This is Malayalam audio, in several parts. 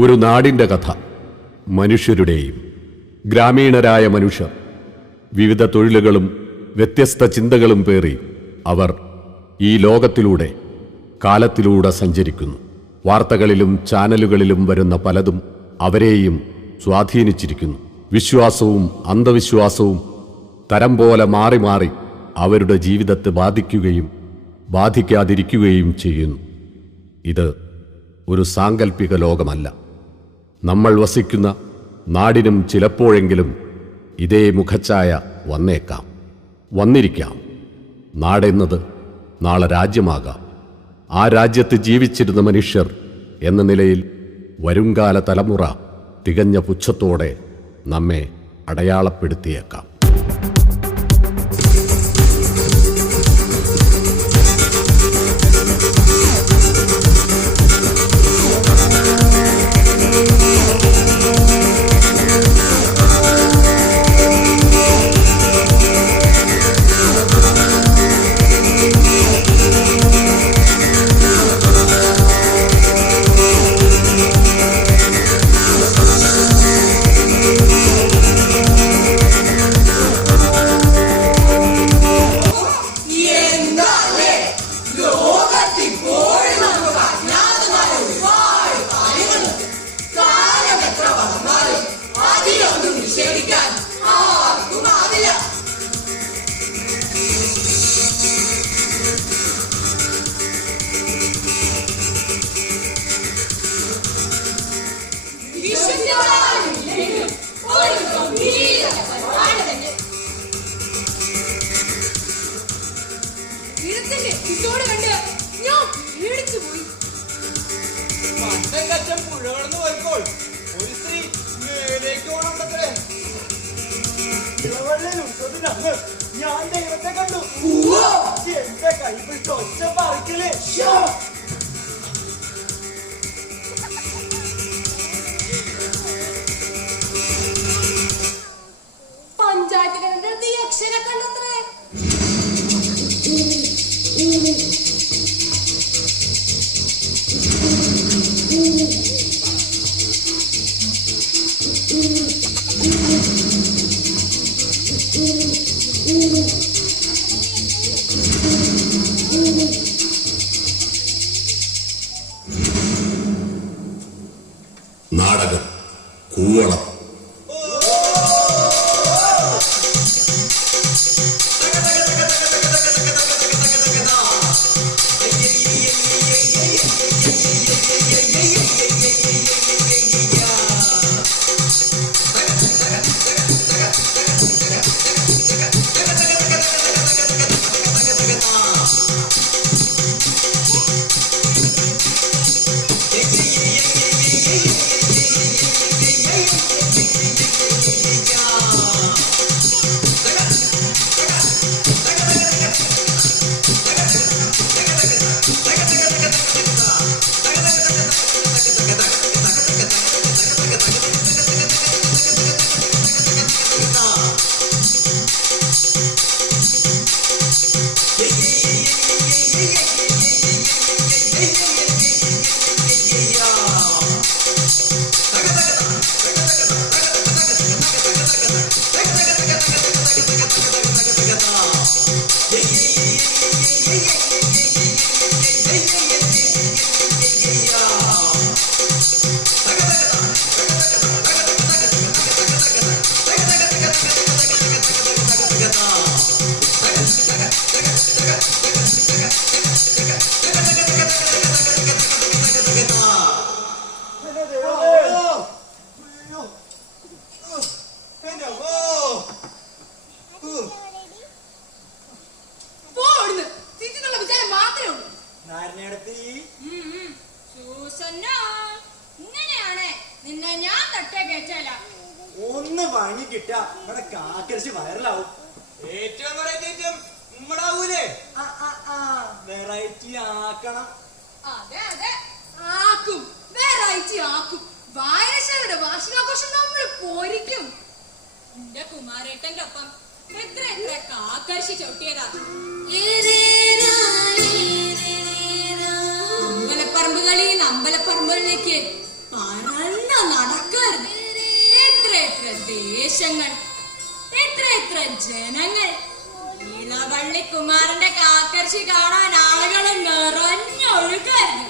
ഒരു നാടിൻ്റെ കഥ. മനുഷ്യരുടെയും. ഗ്രാമീണരായ മനുഷ്യർ വിവിധ തൊഴിലുകളും വ്യത്യസ്ത ചിന്തകളും പേറി അവർ ഈ ലോകത്തിലൂടെ കാലത്തിലൂടെ സഞ്ചരിക്കുന്നു. വാർത്തകളിലും ചാനലുകളിലും വരുന്ന പലതും അവരെയും സ്വാധീനിച്ചിരിക്കുന്നു. വിശ്വാസവും അന്ധവിശ്വാസവും തരം പോലെ മാറി മാറി അവരുടെ ജീവിതത്തെ ബാധിക്കുകയും ബാധിക്കാതിരിക്കുകയും ചെയ്യുന്നു. ഇത് ഒരു സാങ്കല്പിക ലോകമല്ല. നമ്മൾ വസിക്കുന്ന നാടിനും ചിലപ്പോഴെങ്കിലും ഇതേ മുഖച്ഛായ വന്നേക്കാം, വന്നിരിക്കാം. നാടെന്നത് നാളെ രാജ്യമാകാം. ആ രാജ്യത്ത് ജീവിച്ചിരുന്ന മനുഷ്യർ എന്ന നിലയിൽ വരുംകാല തലമുറ തികഞ്ഞ പുച്ഛത്തോടെ നമ്മെ അടയാളപ്പെടുത്തിയേക്കാം. ഞാൻ ദൈവത്തെ കണ്ടു. എന്റെ കൈപിടിച്ച് ഒച്ച പറിക്കലേ. പഞ്ചായത്തിലെ അക്ഷര കണ്ടത്രേ. നാടകം കൂവളം. ഒന്ന് വാങ്ങി കിട്ടാ ഇവിടെ കാക്കരച്ച് വൈറലാവും. ഏറ്റവും വെറൈറ്റി ആക്കണം. അതെ അതെ, ആക്കും, വെറൈറ്റി ആക്കും. വായനശാലയുടെ വാർഷികാഘോഷം നമ്മൾ പൊരിക്കും. എന്റെ കുമാരേട്ടന്റെ ഒപ്പം എത്ര എത്ര കാക്കരശി ചവിട്ടിയതാ. അമ്പലപ്പറമ്പുകളിൽ നിന്ന് അമ്പലപ്പറമ്പുകളിലേക്ക് പാറാൻ വിശേഷങ്ങൾ, എത്ര എത്ര ജനങ്ങൾ. ഇളവള്ളിക്കുമാരന്റെ കാക്കർശി കാണാൻ ആളുകൾ നിറഞ്ഞൊഴുകായിരുന്നു.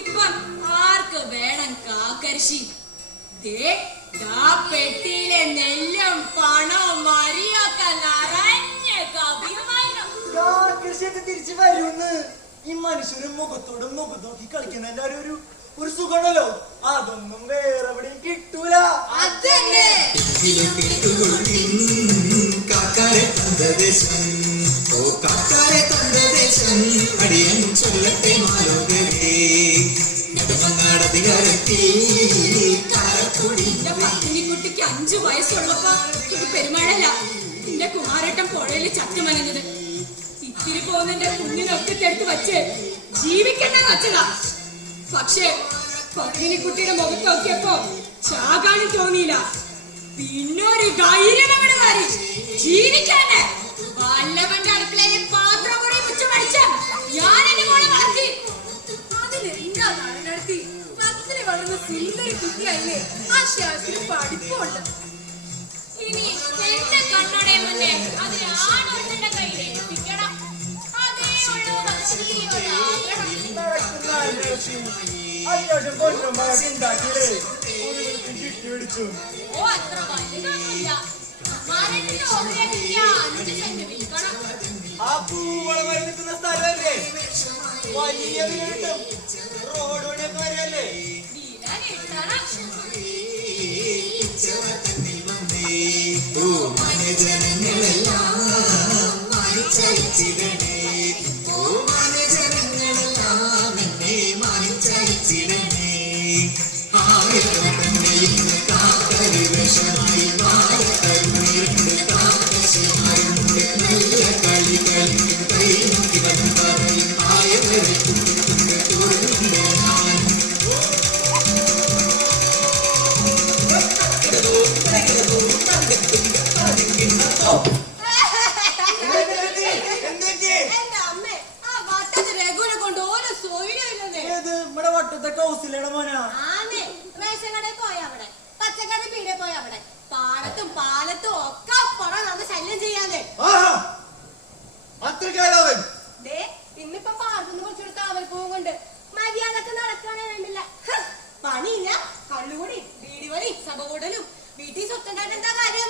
ഇപ്പം ആർക്ക് വേണം കാക്കർശി? പെട്ടിയിലെ നെല്ലും പണവും മരിയൊക്കെ നിറഞ്ഞ് കവിയുമായിരുന്നു. കാക്കർശിയൊക്കെ തിരിച്ചു വരുമെന്ന് ഈ മനുഷ്യരും മുഖത്തോടും മുഖം നോക്കി കളിക്കുന്നതിന്റെ ഒരു സുഖമാണല്ലോ. അതൊന്നും വേറെ എവിടെയും കിട്ടൂല. അതന്നെ കാക്കാരെ തന്തദേശം, ഓ കാക്കാരെ തന്തദേശം, അടിയൻ ചൊല്ലത്തെ മാലോകരേ നെടുമങ്ങാടധികാരത്തിൽ കാരക്കുടി. എന്റെ പത്തിനിക്കുട്ടിക്ക് 5 വയസ്സുള്ളപ്പോ ഒരു പെരുമഴല്ല എന്റെ കുമാരേട്ടൻ പുഴയിൽ ചത്തുമനഞ്ഞത്. ഇത്തിരി പോകുന്നതിന്റെ കുഞ്ഞിനൊക്കെ തെടുത്ത് വച്ച് ജീവിക്കണ്ടെന്ന് വെച്ചതാ. പക്ഷേ പത്തിനിക്കുട്ടിയുടെ മുഖത്ത് നോക്കിയപ്പോ ചാകാനും തോന്നിയില്ല. പിന്നെ ഒരു ധൈര്യം അങ്ങോട്ട് മാറി ജീവിക്കാന്. വല്ലവന്റെ അടുക്കളയിലെ പാത്രം കൂടി മുച്ച പഠിച്ച ഞാൻ എന്റെ മോളെ വളർത്തി. അതിനെന്താ നടത്തി 10 വളർന്ന സുന്ദരി കുട്ടിയല്ലേ. ആ ശാസ്ത്രം പഠിപ്പുണ്ട്. ഇനി എന്റെ കണ്ണോടെ മുന്നേ അതിന് ആണൊരുത്തന്റെ കയ്യിൽ ഏൽപ്പിക്കണം. അതേ ഉള്ളൂ ഭക്തിയുടെ ആഗ്രഹം. അത്യാവശ്യം പൊന്നും ബാക്കി ഉണ്ടാക്കിയില്ലേ കിട്ടി പിടിച്ചു. ഓ അത്ര വലുതൊന്നുമില്ല. കുമാരേട്ടന്റെ ഓഹരി കിട്ടിയ 5 സെന്റ് വിൽക്കണം. ആ പൂവളം വരെ നിൽക്കുന്ന സ്ഥലമല്ലേ, വലിയ വീടും റോഡ് പണിയൊക്കെ വരല്ലേ. വില കിട്ടണം. ഓ മനജനങ്ങളെല്ലാം മാനിച്ചയച്ചിടണേ, ഓ മനജനങ്ങളെല്ലാം എന്നെ മാനിച്ചയച്ചിടണേ. ആയിരം തന്നെ ഇന്ന് കാക്കരി വിഷമായി മാറരുന്നിരുണ്ട് കാക്കശിമാരുണ്ട് നല്ല കളി കളിക്കും കൈ നോക്കി വന്ന് പറയും ആയവരെ കുട്ടിക്കൊണ്ട് തുറന്നില്ല ഞാൻ. എന്റെ അമ്മേ, ആ വട്ടത്ത് രഘുവിനെ കൊണ്ട് ഓരോ സൗകര്യമില്ലെന്നേ. ഏത് ഇവിടെ വട്ടത്തെ കൗസിലാണ് മോനാ? ആന്നേ, റേഷൻ കടയിൽ പോയ അവിടെ, പച്ചക്കറി പീടികയിൽ പോയ അവിടെ, പാടത്തും പാലത്തും ഒക്കെ പുറം നമുക്ക് ശല്യം ചെയ്യാതെ. അത്രക്കാലവൻ ദേ ഇന്നിപ്പോ പാടത്തുനിന്ന് കുറച്ചുകൂടി കാവൽ പോകുന്നുണ്ട്. മര്യാദക്ക് നടക്കാനേ വേണ്ടില്ല. പണിയില്ല, കള്ളുകൂടി വീടിവലി സഭ കൂടലും വീട്ടിൽ സ്വത്തുണ്ടായിട്ട് എന്താ കാര്യം?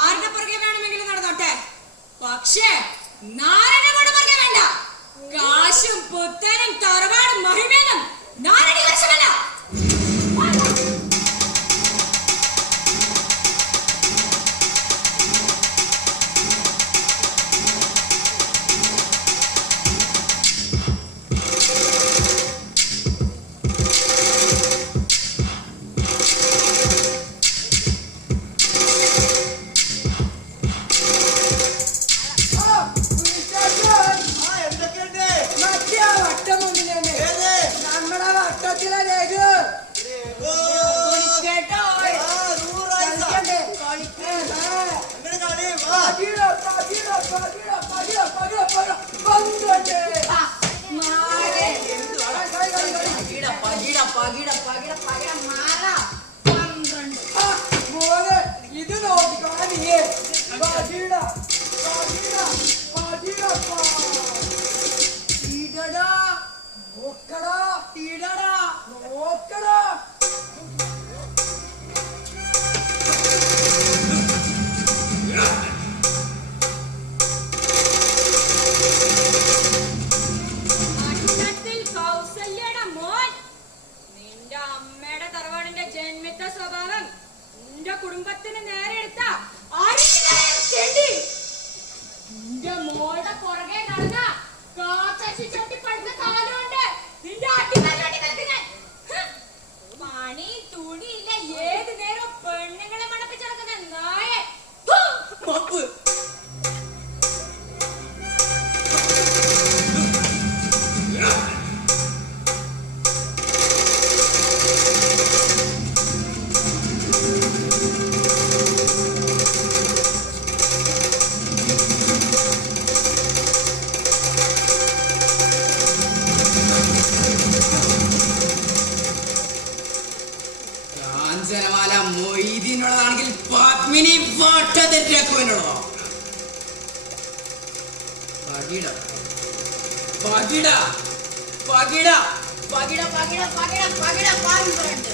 ആരുടെ പുറകെ വേണമെങ്കിലും നടന്നോട്ടെ, പക്ഷേ നാരനെ കൊണ്ട് പുറകെ വേണ്ട. കാശും പുത്തനും തറവാടും മഹിമേനും നാരടി വശമല്ല. ഇത് നോക്കിക്കോളാം നീ. കൗസല്യയുടെ മോൻ, നിന്റെ അമ്മയുടെ തറവാടിന്റെ ജന്മിത്ത സ്വഭാവം നിന്റെ കുടുംബത്തിന് നേരെ എടുത്ത നിന്റെ മോളുടെ പുറകെ നടന്ന കാക്കശി ചട്ടി പടുന്ന കാലമുണ്ട് നിന്റെ അടിമ പത്മിനി വാട്ടതെറ്റാക്കുവാനുള്ളോ? പകിട പകിട പകിട പകിട പകിട പകിട പകിട പാടുന്നുണ്ട്.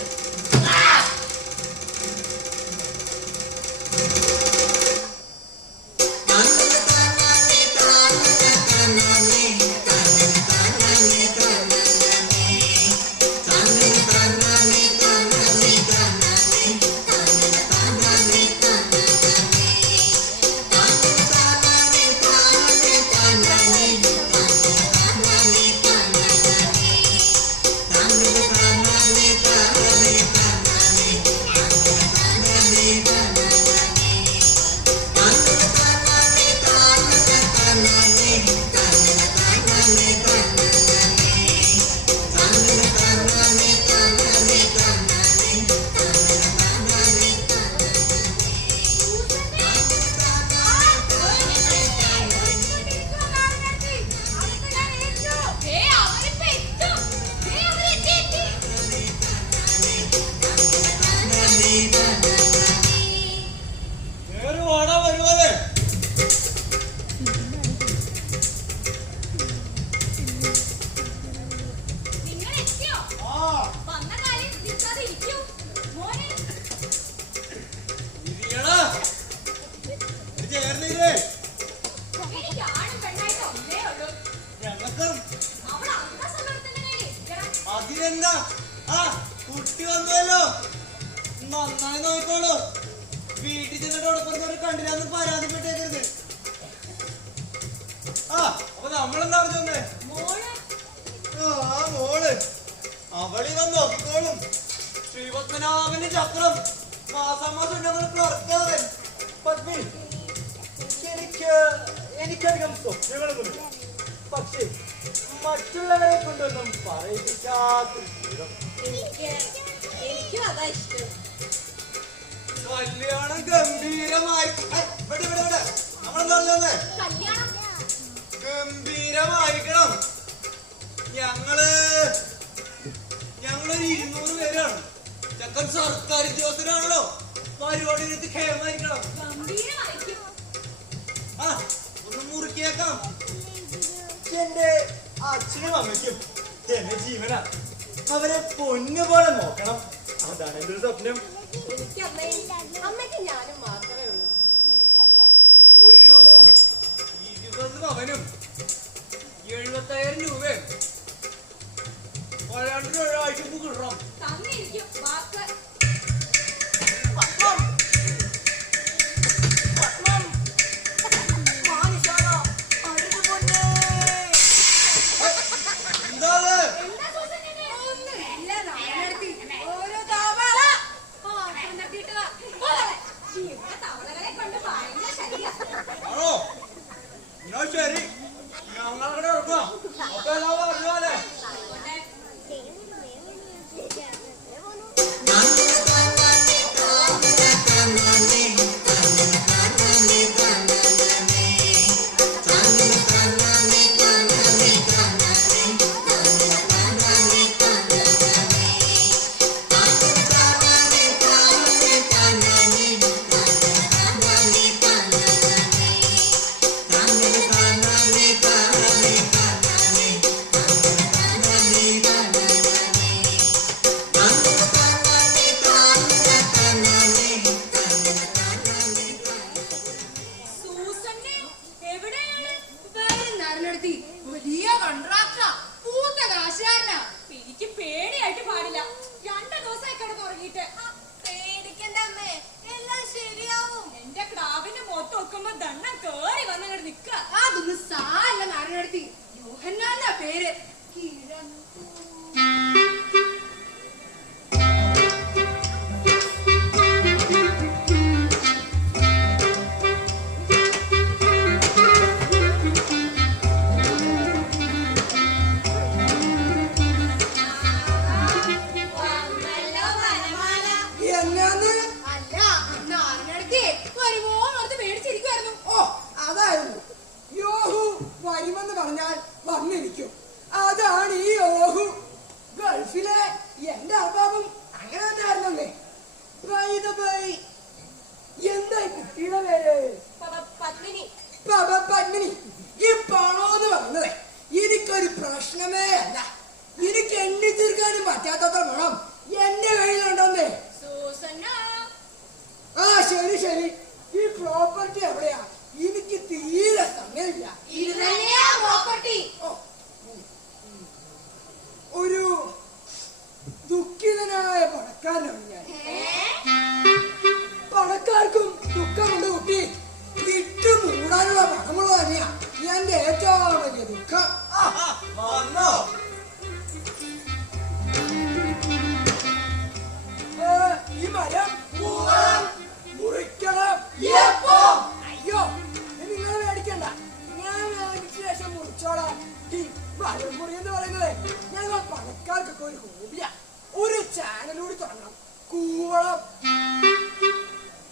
അതിനെന്താ? ആ കുട്ടി വന്നല്ലോ, നന്നായി നോക്കോളൂ. വീട്ടിൽ ചെന്നിട്ട് ഉടപ്പുറത്തോട് കണ്ടില്ലാന്ന് പരാതിപ്പെട്ടേക്കരുത്. ആ അപ്പൊ നമ്മളെന്താ പറഞ്ഞേ? ആ മോള് അവളി വന്ന് നോക്കിക്കോളും. ശ്രീപത്മനാഭന്റെ ചക്രം മാസം മാസം ഞങ്ങൾ പ്രവർത്താവൻ. പത്മി, എനിക്കധികം സ്വപ്നങ്ങളൊന്നുമില്ല. പക്ഷേ മറ്റുള്ളവരെ കൊണ്ടൊന്നും പറയിപ്പിക്കാത്തൊരു ജീവിതം. എനിക്കും അതാ ഇഷ്ടം. കല്യാണം ഗംഭീരമായി നമ്മളെന്താ പറഞ്ഞേ? ഗംഭീരമായിരിക്കണം. ഞങ്ങളൊരു 200 പേരാണ്. ചെക്കൻ സർക്കാർ ഉദ്യോഗസ്ഥനാണല്ലോ. പരിപാടി ക്ഷേമമായിരിക്കണം. ആ ഒന്ന് മുറുക്കിയേക്കാം. എന്റെ അച്ഛനും അമ്മയ്ക്കും എന്നെ ജീവനാ. അവരെ പൊന്നു പോലെ നോക്കണം. അതാണ് എന്റെ ഒരു സ്വപ്നം. അമ്മയ്ക്ക് ഞാനും മാത്രമേ ഉള്ളൂ. ഒരു 20 പവനും 75,000 രൂപയും ഒരാഴ്ച കിട്ടണം. തന്നിരിക്കും വാക്ക്. ശരി, ഞങ്ങളുടെ അപ്പൊ എല്ലാം പറഞ്ഞാലേ അതൊന്ന് സാല്ല നാരനടുത്തി. യോഹന്നാന്റെ പേര്. വരുമെന്ന് പറഞ്ഞാൽ വന്നിരിക്കും. അതാണ് ഈ ഓഹു. പ്രശ്നമേ അല്ല. എനിക്ക് എണ്ണി തീർക്കാനും പറ്റാത്തത്ര പണം എന്റെ കയ്യിലുണ്ടെന്നേ. ആ ശരി ശരി, ഈ പ്രോപ്പർട്ടി എവിടെയാ? എനിക്ക് തീരെ സമയമില്ല. ഒരു ദുഃഖിതനായ പണക്കാരനാണ് ഞാൻ. പണക്കാർക്കും ദുഃഖമുണ്ട് കുട്ടി. വിട്ടു മൂടാനുള്ള പണമുള്ള തന്നെയാ എന്റെ ഏറ്റവും വലിയ ദുഃഖം. ഈ മരം മുറിക്കണം. അയ്യോ, നിങ്ങൾ മേടിക്കണ്ട, ഞാൻ മേടിച്ച ശേഷം മുറിച്ചോളാം. ഈ മരം മുറി എന്ന് പറയുന്നത് ഞങ്ങൾ പണക്കാർക്കൊക്കെ ഒരു ഹോബിയാ. ഒരു ചാനലൂടി തുടങ്ങണം, കൂവളം.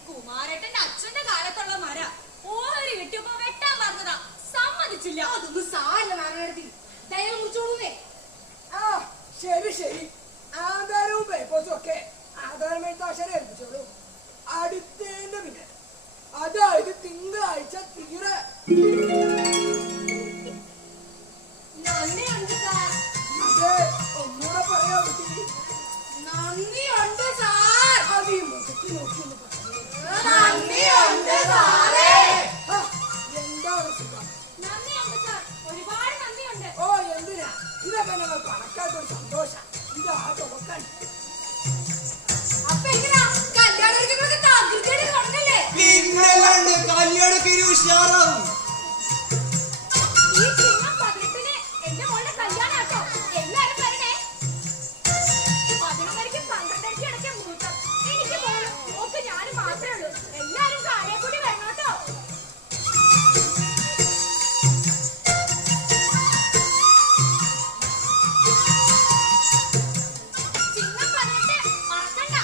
കുമാരേട്ടന്റെ അച്ഛന്റെ കാലത്തുള്ള മര ഓഹരി കിട്ടിയപ്പോ വെട്ടാൻ പറഞ്ഞതാ, സമ്മതിച്ചില്ല. അതൊന്നും സാരല്ല നാരായണത്തി, ദൈവം മുറിച്ചോളൂന്നേ. ആ ശരി ശരി, ആധാരവും പേപ്പേഴ്സും ഒക്കെ ആധാരമെഴുത്താശാനെ ഏൽപ്പിച്ചോളൂ. അടുത്തേന്റെ പിന്നെ, അതായത് തിങ്കളാഴ്ച തീരെ. നന്ദിയുണ്ട് സാർ. അതെ, ഒന്നുകൂടെ പറയാ കുട്ടി. നന്ദിയുണ്ട് സാർ. അത് ഈ മുഖത്ത് നോക്കി ഒന്ന് പറഞ്ഞു. നന്ദിയുണ്ട് സാറേ. എന്താണ് സുഖം? നന്ദിയുണ്ട് സാർ, ഒരുപാട് നന്ദിയുണ്ട്. ഓ എന്തിനാ, ഇതൊക്കെ ഞങ്ങൾ കണക്കാത്തൊരു സന്തോഷം. ഇതാ തുടക്കം. അപ്പൊ എങ്ങനെയാ കല്യാണങ്ങൾക്ക് താല്പര്യം തുടങ്ങല്ലേ? പിന്നെ കല്യാണത്തിന് ഉഷാറാവും. ഈ ചിങ്ങം 18-ന് എന്റെ മോളുടെ കല്യാണം ആട്ടോ. എല്ലാരും വരണേ. 11:30-ക്കും 12:30-ക്കും ഇടയ്ക്ക് മുഹൂർത്തം. എനിക്ക് പോകണം, ഓക്കെ ഞാനും മാത്രമേ ഉള്ളൂ. എല്ലാരും കാലേ കൂടി വരണോട്ടോ. ചിങ്ങം 18 മറക്കണ്ട.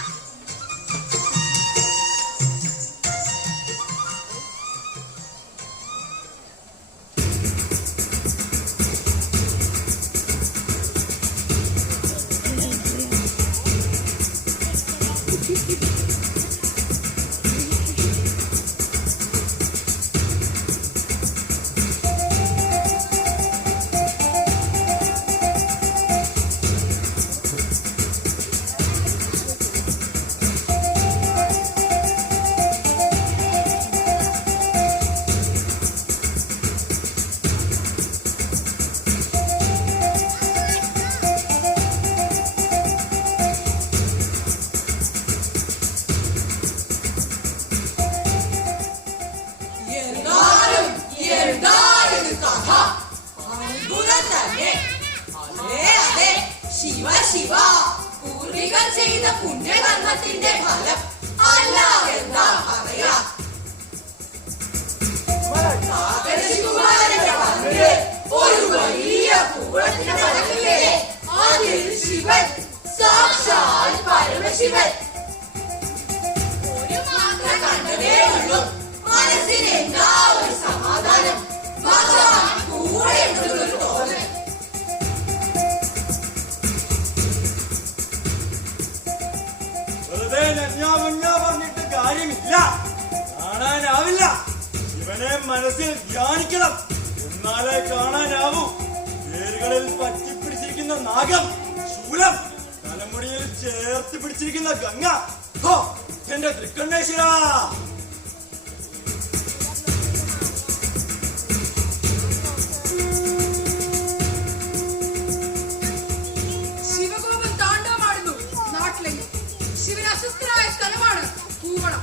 ശിവ പൂർവികർ ചെയ്ത പുണ്യകർമ്മത്തിന്റെ ഫലം അല്ല എന്താ പറയാ. ശിവകുമാരന്റെ പങ്കില് ഒരു വലിയ പൂളത്തിന്റെ പടക്കില്ലേ, അതിൽ ശിവൻ, സാക്ഷാൽ പരമശിവൻ. ഒരു മാത്രം കണ്ടതേ ഉള്ളൂ, മനസ്സിന് എന്താ ഒരു സമാധാനം. ഭഗവാൻ കൂടെ ഉണ്ടെന്നൊരു തോന്നൽ. പറഞ്ഞിട്ട് കാര്യമില്ല, കാണാനാവില്ല. ഇവനെ മനസ്സിൽ ധ്യാനിക്കണം, എന്നാലേ കാണാനാവൂ. വേരുകളിൽ പറ്റിപ്പിടിച്ചിരിക്കുന്ന നാഗം, ശൂലം, തലമുടിയിൽ ചേർത്ത് പിടിച്ചിരിക്കുന്ന ഗംഗ, എന്റെ തൃക്കണ്ണേശ്വര. ശിവകോപം താണ്ഡവമാടുന്നു നാട്ടിലേക്ക്. ശിവന് അസ്വസ്ഥരായ സ്ഥലമാണ് കൂവളം.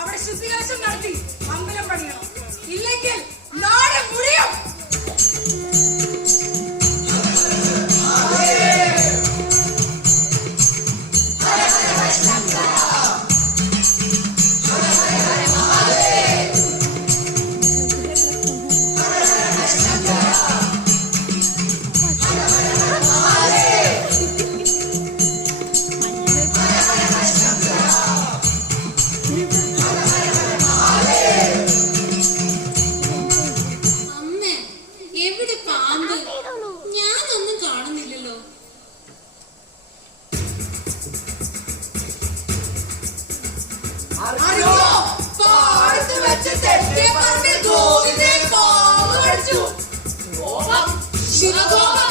അവിടെ ശുദ്ധികലശം നടത്തി അമ്പലം പണിയണം, ഇല്ലെങ്കിൽ നാട് മുടിയും. ശിവകോപം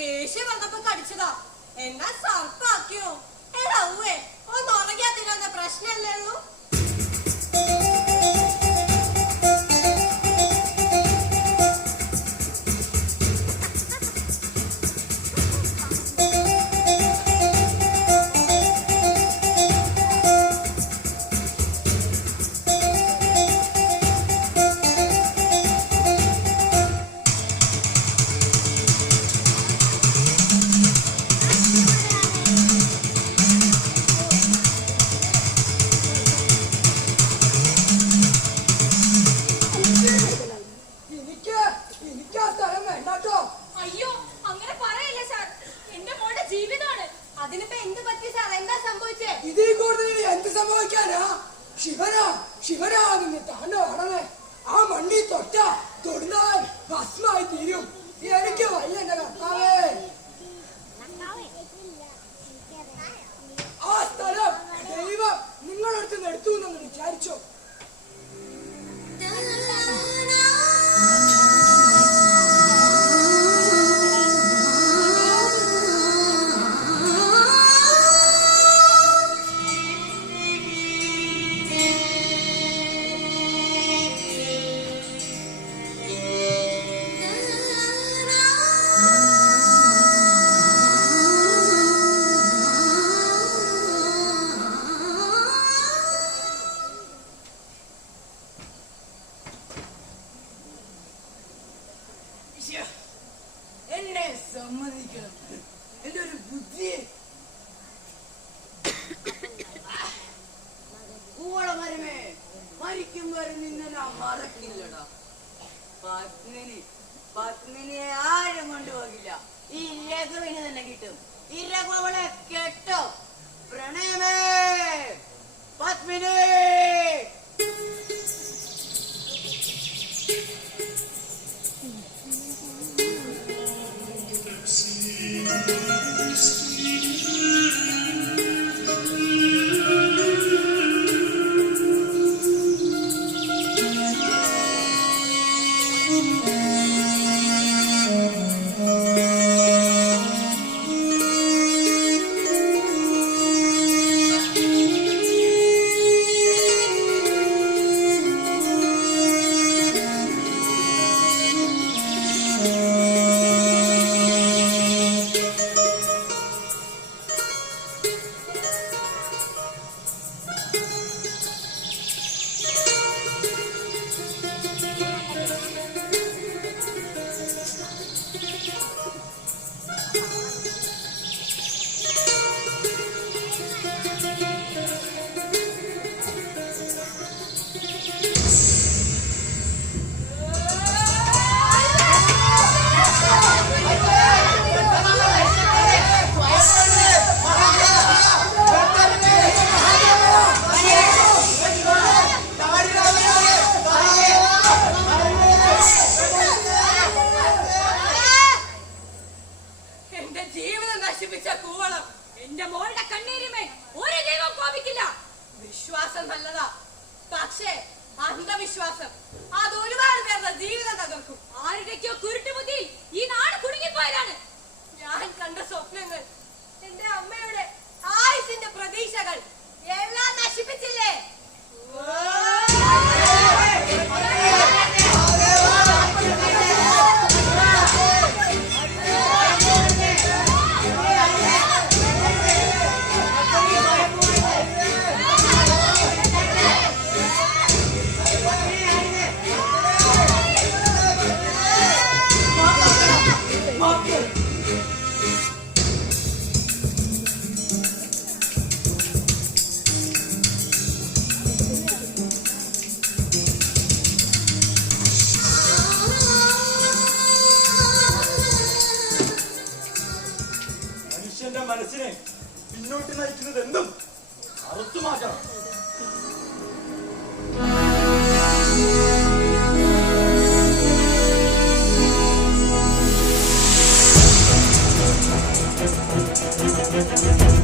ദേഷ്യം വന്നപ്പോ കടിച്ചതാ. എന്നാ സർപ്പാക്കിയോ? എടാ ഉവ്വേ, ഒന്ന് ഉറങ്ങിയാ തീരുന്ന പ്രശ്നല്ലേ ഉള്ളൂ. എനിക്ക് ആ സ്ഥലം വേണ്ടാട്ടോ. അയ്യോ, അങ്ങനെ പറയല്ലേ സാർ. എന്റെ മോളുടെ ജീവിതമാണ്. അതിനിപ്പോ എന്ത് പറ്റി സാർ? എന്താ സംഭവിച്ചേ? ഇതിൽ കൂടുതൽ എന്ത് സംഭവിക്കാനാ? ശിവരാ നിന്ന് താണ്ട കാണണേ. ആ മണ്ണി തൊടുന്നാൽ ഭസ്മായി തീരും. എനിക്ക് വയ്യ എന്റെ കർത്താവേ. ആ സ്ഥലം ദൈവം നിങ്ങളടുത്ത് എടുത്തു എന്നൊന്ന് വിചാരിച്ചോ? എന്നെ സമ്മതിക്കണം. എന്റെ ഒരു ബുദ്ധി കൂവളമരമേ, മരിക്കും വരെ നിന്നെ ഞാൻ മറക്കില്ലടാ. പത്മിനിയെ ആരും കൊണ്ടുപോകില്ല. ഈ രഘുവിന് തന്നെ കിട്ടും. ഈ രഘു അവളെ കേട്ടോ? പ്രണയമേ, പത്മിനി. എന്റെ മോളുടെ കണ്ണീരുമേ ഒരു ദൈവം കോപിക്കില്ല. വിശ്വാസം നല്ലതാ, പക്ഷേ അന്ധവിശ്വാസം അത് ഒരുപാട് പേരുടെ ജീവിതം തകർക്കും. ആരുടെക്കോ കുരുട്ടുബുദ്ധിയിൽ ഈ നാട് കുടുങ്ങിപ്പോയതാണ്. ഞാൻ കണ്ട സ്വപ്നങ്ങൾ, എന്റെ അമ്മയുടെ ആയുസിന്റെ പ്രതീക്ഷകൾ എല്ലാം നശിപ്പിച്ചില്ലേ? മനുഷ്യന്റെ മനസ്സിനെ പിന്നോട്ട് നയിക്കുന്നത് എന്തും അറുത്തുമാറ്റണം. Thank you.